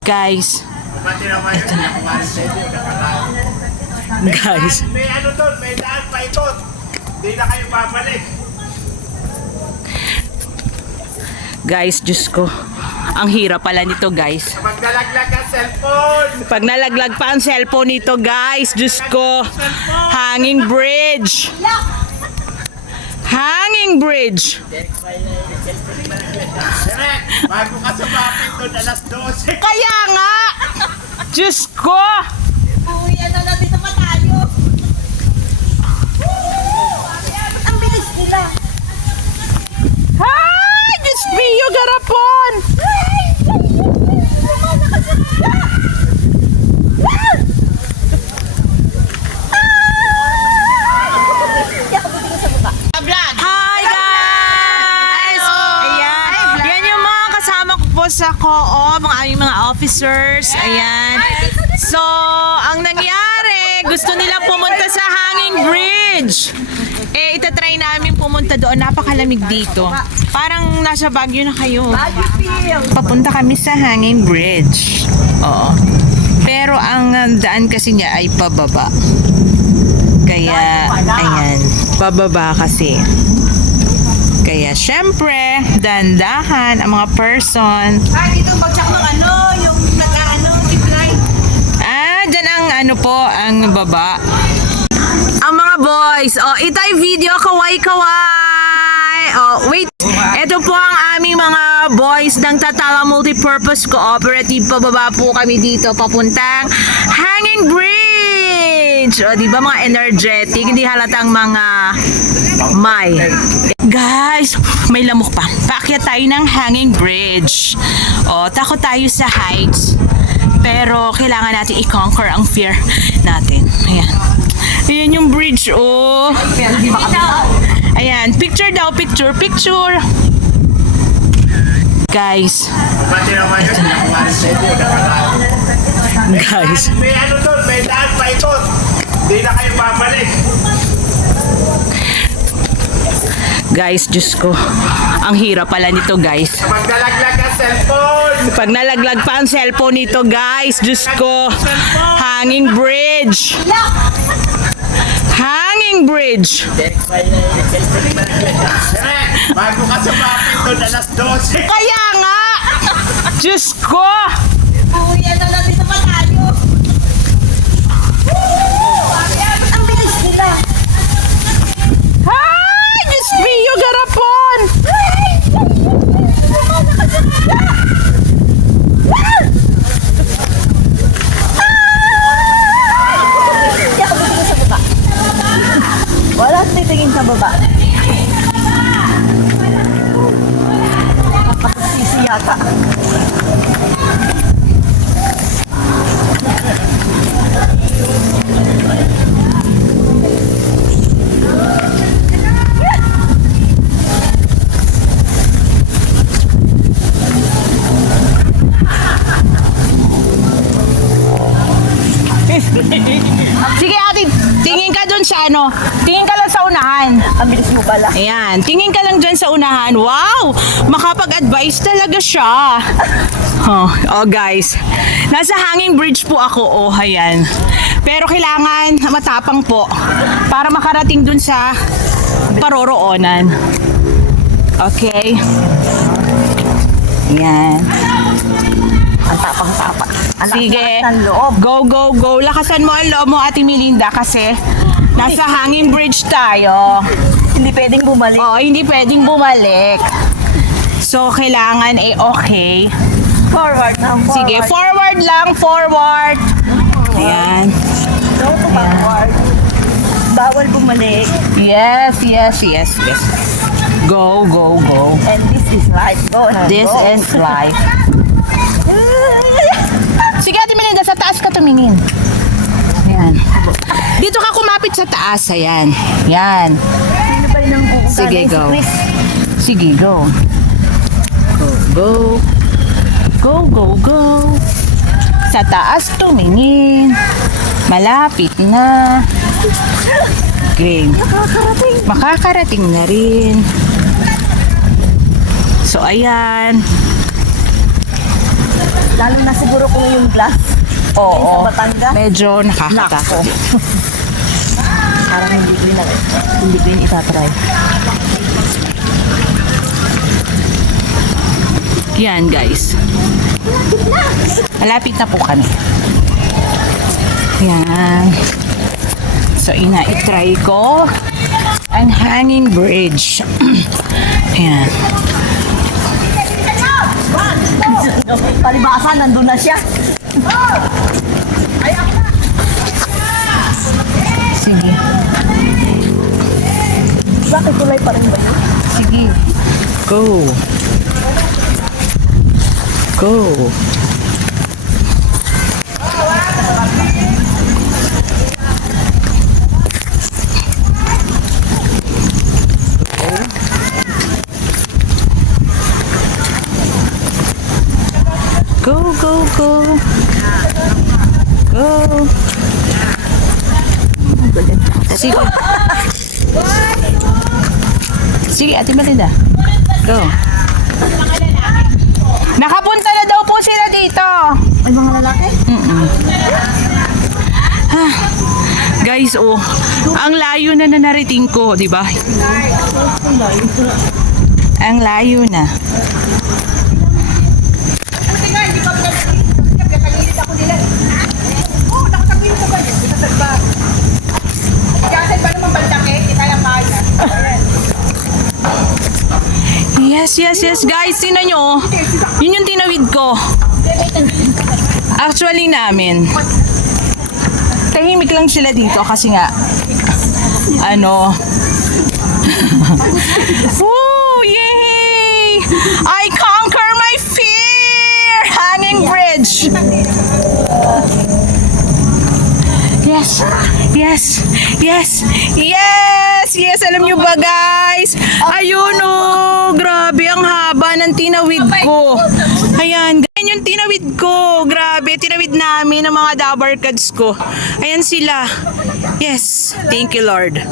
Guys. Ito na. Guys. May ano doon, may daan pa ito. Hindi na kayo babalik. Guys, Diyos ko. Ang hirap pala nito, guys. Pag nalaglag ang cellphone. Pag nalaglag pa ang cellphone nito, guys. Diyos ko. Hanging bridge. Hanging bridge. Direk, bago ka sumapit doon, alas 12. Kaya nga. Diyos ko. Uy, ano na dito pa tayo? Ang bilis nila. Hi! Diyos mio, garapon. Hi guys! Ayan. Yan yung mga kasama ko po sa co-op, ang aming mga officers. Ayan. So, ang nangyari, gusto nilang pumunta sa Hanging Bridge. Eh, itatry namin pumunta doon. Napakalamig dito. Parang nasa Baguio na kayo. Papunta kami sa Hanging Bridge. Oo. Pero ang daan kasi niya ay pababa. Kaya, ayan, pababa kasi. Kaya, syempre, dandahan ang mga person. Dito bagsak ng ano, yung nag-ano, zipline. Dyan ang ano po, ang baba. Ang mga boys, itay video, kaway-kaway. Wait, ito po ang aming mga boys ng Tatala Multipurpose Cooperative. Pababa po kami dito, papuntang Hanging Bridge. Di ba mga energetic, hindi halatang mga may. Guys, may lamok pa. Paakyat tayo ng Hanging Bridge. Takot tayo sa heights. Pero kailangan natin i-conquer ang fear natin. Ayan. Ayan yung bridge, Ayan, picture daw, picture. Guys. Pati naman yun, nakuha sa inyo, Guys. May ano doon, may daan pa ito. Hindi na kayo babalik. Guys, Diyos ko. Ang hirap pala nito, guys. Pag nalaglag ang cellphone. Pag nalaglag pa ang cellphone nito, guys. Diyos ko. Hanging bridge. Hanging bridge. Direk, bago ka sumapit doon, alas 12. Kaya nga. Diyos ko. Uy, ano na dito pa tayo? Ang bilis nila. Hi! Diyos mio, garapon. Hindi ako titingin sa baba. Wala titingin sa baba. Nakapagpisi yata. Sige ate, tingin ka dun sa ano. Tingin ka lang sa unahan. Ang bilis mo pala. Ayan, tingin ka lang dyan sa unahan. Wow! Makapag-advise talaga siya. Guys. Nasa Hanging Bridge po ako. Ayan. Pero kailangan matapang po para makarating dun sa paroroonan. Okay. Ayan. Ang tapang-tapang. Sige. Ang loob. Go, go, go. Lakasan mo ang loob mo, Ate Melinda, kasi nasa Hanging Bridge tayo. Hindi pwedeng bumalik. Hindi pwedeng bumalik. So, kailangan okay. Forward na. Forward. Sige, forward lang, forward. Ayan. Go to backward. Bawal bumalik. Yes. Go, go, go. And this is life. Go na. This go. ends life. Sige, Ate Melinda, sa taas ka tumingin. Ayan. Dito ka kumapit sa taas. Ayan. Yan. Sino ba yung Sige, go. Si Chris. Sige, go. Go, go. Go, go, go. Sa taas tumingin. Malapit na. Okay. Makakarating na rin. So, ayan. Lalo na siguro kung yung glass. Oo. Sa Batangas. Medyo nakakatakot. Parang hindi ko yun itatry. Yan guys. Malapit na po kami. Yan. So ina-try ko ang hanging bridge. Yan. Palibasa, nandun na siya. Sige. Bakit tulay pa rin ba yun? Sige. Go. Go. Go, go, go. Go. Sige. Sige, Ate Melinda. Go. Nakapunta na daw po sila dito. Ay, mga lalaki? Guys, oh, ang layo na narating ko, di ba? Ang layo na. Yes, yes, yes, guys, tingnan nyo. Yun yung tinawid ko. Actually namin. Tahimik lang sila dito kasi nga, ano, woo, yay! I conquer my fear! Hanging bridge! Yes, yes, yes, yes, yes, alam nyo ba guys? Ayun oh, grabe ang haba ng tinawid ko. Ayan, ganyan yung tinawid ko. Grabe, tinawid namin ng mga dabarkads ko. Ayan sila. Yes, thank you Lord.